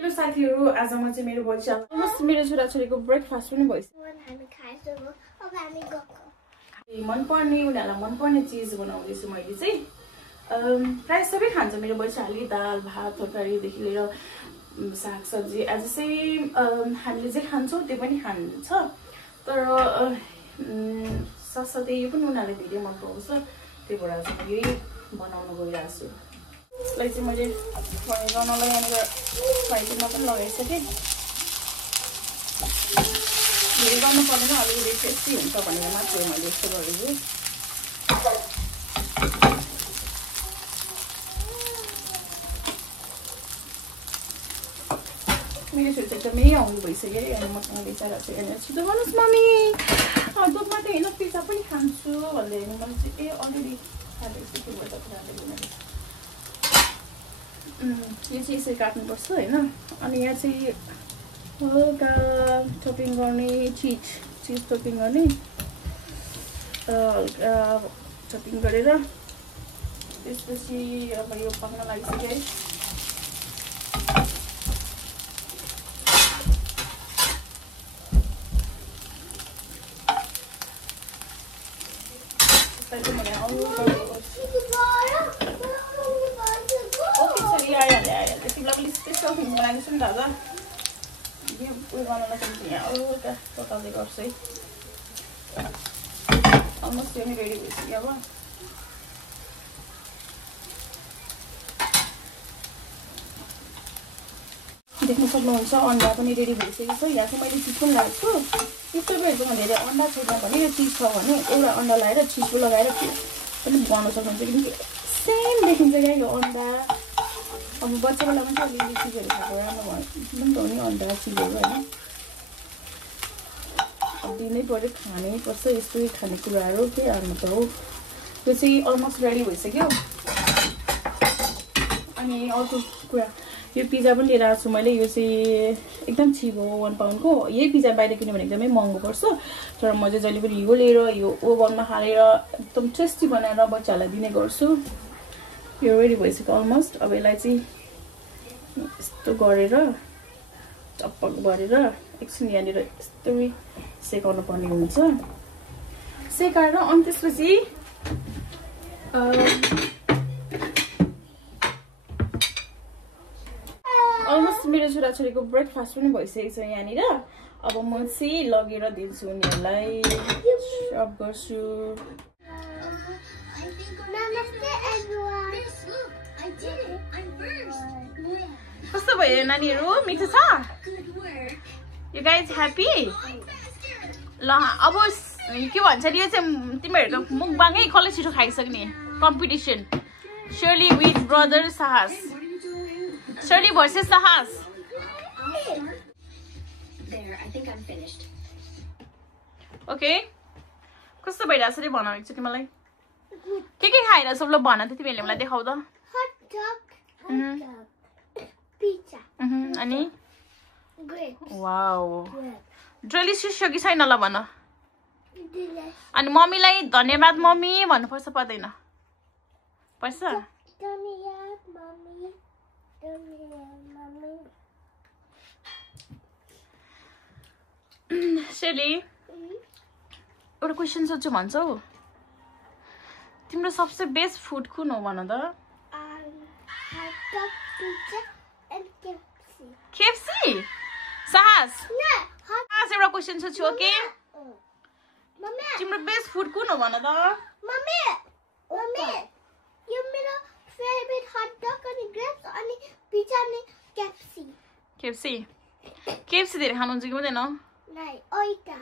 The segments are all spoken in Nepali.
हेलो साथीहरु, आज म चाहिँ मेरो बच्चा मेरो छोराछोरीको ब्रेकफास्ट पनि भइसक्यो। मनपर्ने उनीहरूलाई मनपर्ने चिज बनाउँदैछु मैले चाहिँ। प्राय सबै खान्छ मेरो बच्चाहरूले, दाल भात तरकारीदेखि लिएर साग सब्जी। आज चाहिँ हामीले जे खान्छौँ त्यो पनि खान्छ, तर साथसाथै यो पनि उनीहरूले धेरै मन पराउँछ। त्यही भएर आज म यही बनाउन गइरहेको छु। यसलाई चाहिँ मैले फ्राई गर्नलाई यहाँनिर फ्राई प्यानमा पनि लगाइसकेँ। धेरै गर्नु पर्दैन, अलिकति टेस्टी हुन्छ भनेर मात्रै मैले यस्तो गरेको। मेरो छोरी चाहिँ एकदमै आउनु भइसक्यो अनि मसँग बेचारहेको छ। यहाँनिर छिटो गर्नुहोस् मम्मी, दुधमा त होइन पिज्जा पनि खान्छु भन्दै होइन। मैले चाहिँ अलरेडी खाँदैछु, त्यो भएर खाँदै। यो चाहिँ यसरी काट्नुपर्छ होइन। अनि यहाँ चाहिँ हल्का टपिङ गर्ने, चिज टपिङ गर्ने, हल्का टपिङ गरेर त्यसपछि अब यो पक्न लागिसक्यो है। बनाइदिन्छु नि दादा, उयो गर्नलाई कम्ती यहाँ एउटा तताउँदै गर्छु है। अलमोस्ट यो पनि रेडी भइसक्यो। अब देख्न सक्नुहुन्छ अन्डा पनि रेडी भइसकेको छ। यहाँ चाहिँ मैले चिज पनि लगाएको छु। यस्तो तपाईँहरूकोमा धेरै अन्डा छैन भने यो चिज छ भने एउटा अन्डा लगाएर चिजको लगाएर पनि बनाउन सक्नुहुन्छ, किनकि सेम देखिन्छ क्या यो अन्डा। अब बच्चाको लागि चाहिँ अलिअलि चिजहरू खाएको राम्रो पनि त हो नि, अन्डा चिजहरू होइन। अब दिनै पऱ्यो, खानै पर्छ यस्तो खानेकुराहरू, के हाल्नु त हो। यो चाहिँ अलमोस्ट रेडी भइसक्यो। अनि अर्को कुरा, यो पिज्जा पनि लिएर आएको छु मैले। यो चाहिँ एकदम चिप हो, 1 पाउन्डको। यही पिज्जा बाहिर किन्यो भने एकदमै महँगो पर्छ, तर म चाहिँ जहिले पनि यो लिएर यो ओभनमा हालेर एकदम टेस्टी बनाएर बच्चाहरूलाई दिने गर्छु। यो रेडी भइसक्यो अलमोस्ट। अब यसलाई चाहिँ यस्तो गरेर चप्पक गरेर एकछिन यहाँनिर यस्तो सेकाउनु पर्ने हुन्छ। सेकाएर अनि त्यसपछि अलमोस्ट मेरो छोराछोरीको ब्रेकफास्ट पनि भइसकेको छ यहाँनिर। अब म चाहिँ लगेर दिन्छु उनीहरूलाई, सर्भ गर्छु। कस्तो भयो नानीहरू, मिठो छ? You guys happy? ल अब के भन्छ यो चाहिँ तिमीहरूको मुखबाङै कसले छिटो खाइसक्ने कम्पिटिसन। शर्ली विथ ब्रदर साहस, शर्ली भर्सेस साहस। ओके, कस्तो भइरहेछ नि भन एकचोटि मलाई। के खाइरहेछ ल भन त, तिमीहरूले मलाई देखाउ त। अनि वाउ, डेलिसियस छ कि छैन ल भन। अनि मम्मीलाई धन्यवाद मम्मी भन्नुपर्छ पर्दैन? पर्छ। शेली, एउटा क्वेसन सोध्छु भन्छौ? तिम्रो सबसे बेस्ट फुड कुन हो भन त? केएफसी? साहस साहस एउटा क्वेसन सोध्छु। ओके, तिम्रो बेस्ट फुड कुन हो भन त? मम्मी यो मेरो फेभरेट हट डग अनि ग्रेप्स अनि पिज्जा अनि केएफसी धेरै खानुहुन्छ कि हुँदैन? नाइ, ओइटा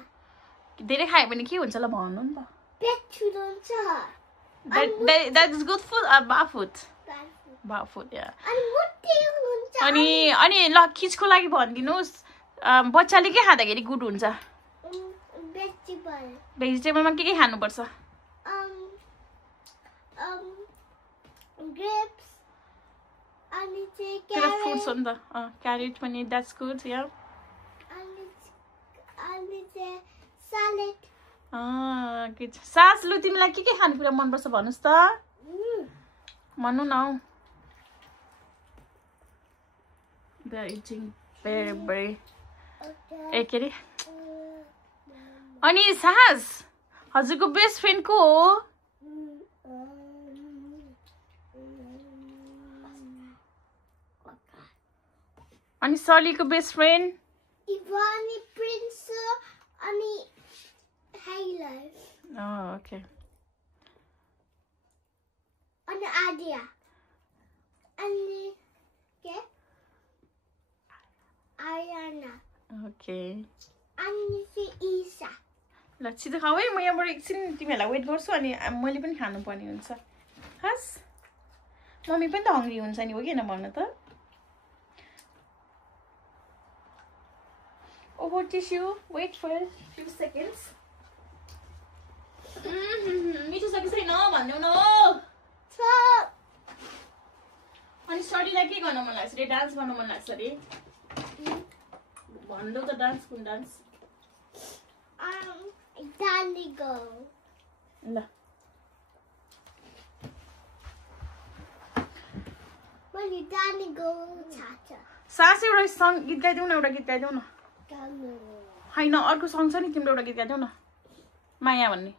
धेरै खायो भने के हुन्छ ल भन्नु नि त। पेट छुदो हुन्छ। That is good food or bad food? Bad food, yeah. अनि ल किचको लागि भनिदिनुहोस्, बच्चाले के खाँदाखेरि गुड हुन्छ? भेजिटेबलमा के खानुपर्छ? ग्रेप्स अनि चाहिँ क्यारेट फ्रुट्स हो नि त। क्यारेट पनि द्याट्स गुड या। अनि चाहिँ सलाद। सास लु तिमीलाई के खानेकुरा मनपर्छ भन्नुहोस् त, भन्नु न। They are eating very ए के अरे अनि साहस हजुरको बेस्ट फ्रेन्ड को हो अनि सलीको बेस्ट फ्रेन्ड Ivani Prince अनि Halo ओके अनि Adia अनि के Ariana ओके अनि Isa ल छिटो खाऊ है म यहाँबाट एकछिन तिमीहरूलाई वेट गर्छु अनि मैले पनि खानुपर्ने हुन्छ हस् मम्मी पनि त हङ्ग्री हुन्छ नि हो कि हैन भन्न त Over tissue. Wait for a few seconds. मिठो छ कि छैन भन्नु न अनि स्टडीलाई के गर्न मन लाग्छ रे डान्स गर्न मन लाग्छ रे भन्नु त डान्स कुन डान्स Danigo ल मैले Danigo चाचा सास एउटा सङ गीत गाइदेऊ न एउटा गीत गाइदेऊ न हैन अर्को सङ छ नि तिम्रो एउटा गीत गाइदेऊ न माया भन्ने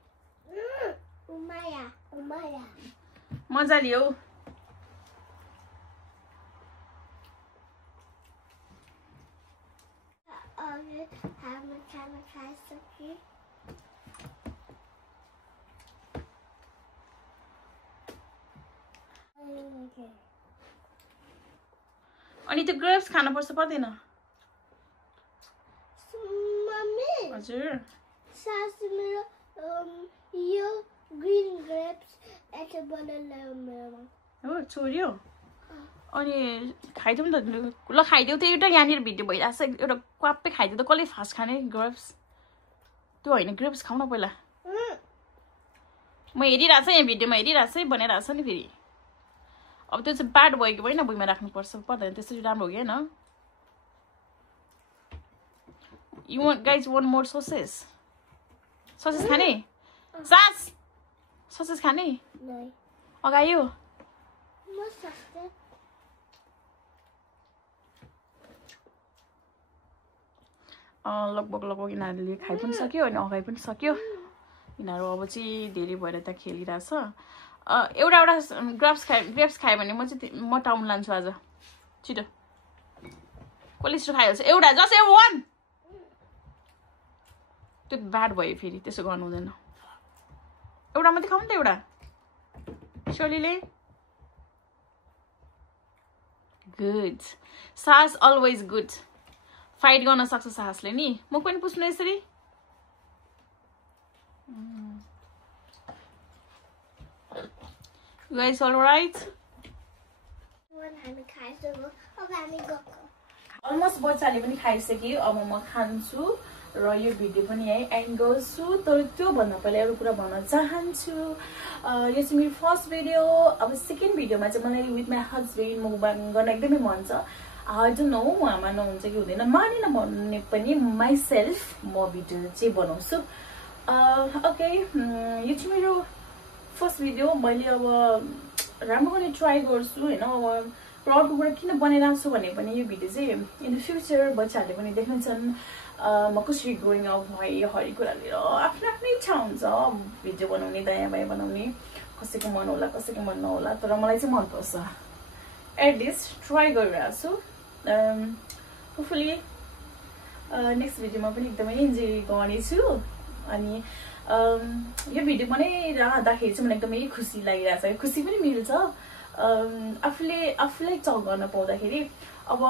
उमाया मजा लियो हामी खाना खाइसके अनि त्यो ग्रेप्स खानु पर्छ पर्दैन मम्मी हजुर सास मेरो यो ग्रीन ग्रेप्स एटा बनाउन मेरो हो छोड्यो अनि खाइदेऊ नि त ल खाइदेऊ त्यो एउटा यहाँनिर भिडियो भइरहेको छ एउटा क्वाप्पै खाइदेऊ त कसले फास्ट खाने ग्रेप्स त्यो होइन ग्रेप्स खाऊ न पहिला म हेरिरहेको छु यहाँ भिडियोमा हेरिरहेको छु है बनाइरहेको छ नि फेरि अब त्यो चाहिँ ब्याड भयो कि होइन भुइँमा राख्नुपर्छ पर्दैन त्यस्तो चाहिँ राम्रो हो कि होइन You want guys want more sauces? Sauces खाने? सास sauces खाने? नहीं अगायो म सस्ते लगभग यिनीहरूले खाइ पनि सक्यो अनि अगाइ पनि सक्यो यिनीहरू अब चाहिँ धेरै भएर त्यहाँ खेलिरहेछ एउटा ग्रेप्स खायो भने म टाउन लान्छु आज छिटो कसले छिटो खाइहाल्छ एउटा जस्ट वान त्यो ब्याड भयो फेरि त्यसो गर्नु हुँदैन एउटा मात्रै खाऊ नि त एउटा शोलीले गुड सास अलवेज गुड फाइट गर्न सक्छ साहसले नि म पनि पुछ्नु यसरी You guys all right? Almost बच्चाले पनि खाइसक्यो अब म खान्छु र यो भिडियो पनि यही एन्ड गर्छु तर त्यो भन्दा पहिला एउटा कुरा भन्न चाहन्छु यो चाहिँ मेरो फर्स्ट भिडियो अब सेकेन्ड भिडियोमा चाहिँ मलाई विथ माई हस्बेन्ड मुकबाङ गर्न एकदमै मन छ आई डोन्ट नो उहाँमा नहुन्छ कि हुँदैन मानेन भन्ने पनि माइसेल्फ म भिडियो चाहिँ बनाउँछु ओके यो चाहिँ मेरो फर्स्ट भिडियो मैले अब राम्रो गर्ने ट्राई गर्छु होइन अब र अर्को कुरा किन बनाइरहेको छु भने पनि यो भिडियो चाहिँ इन द फ्युचर बच्चाहरूले पनि देख्नेछन् म कसरी ग्रोइङ अप भएँ हरेक कुरा लिएर आफ्नो आफ्नै इच्छा हुन्छ भिडियो बनाउने दायाँ बायाँ बनाउने कसैको मन होला कसैको मन नहोला तर मलाई चाहिँ मनपर्छ एटलिस्ट ट्राई गरिरहेको छु होपफुली नेक्स्ट भिडियोमा पनि एकदमै इन्जोय गर्नेछु अनि यो भिडियो बनाइरहँदाखेरि चाहिँ मलाई एकदमै खुसी लागिरहेछ खुसी पनि मिल्छ आफूलाई टक गर्न पाउँदाखेरि अब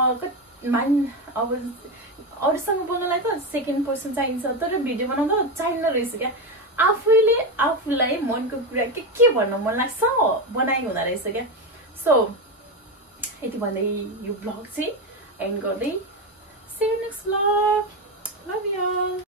अरूसँग बोल्नलाई त सेकेन्ड पर्सन चाहिन्छ तर भिडियो बनाउँदा चाहिन्न रहेछ क्या आफूले आफूलाई मनको कुरा के भन्न मन लाग्छ बनाइ हुँदो रहेछ क्या सो यति भन्दै यो ब्लग चाहिँ एन्ड गर्दै see you next vlog love you all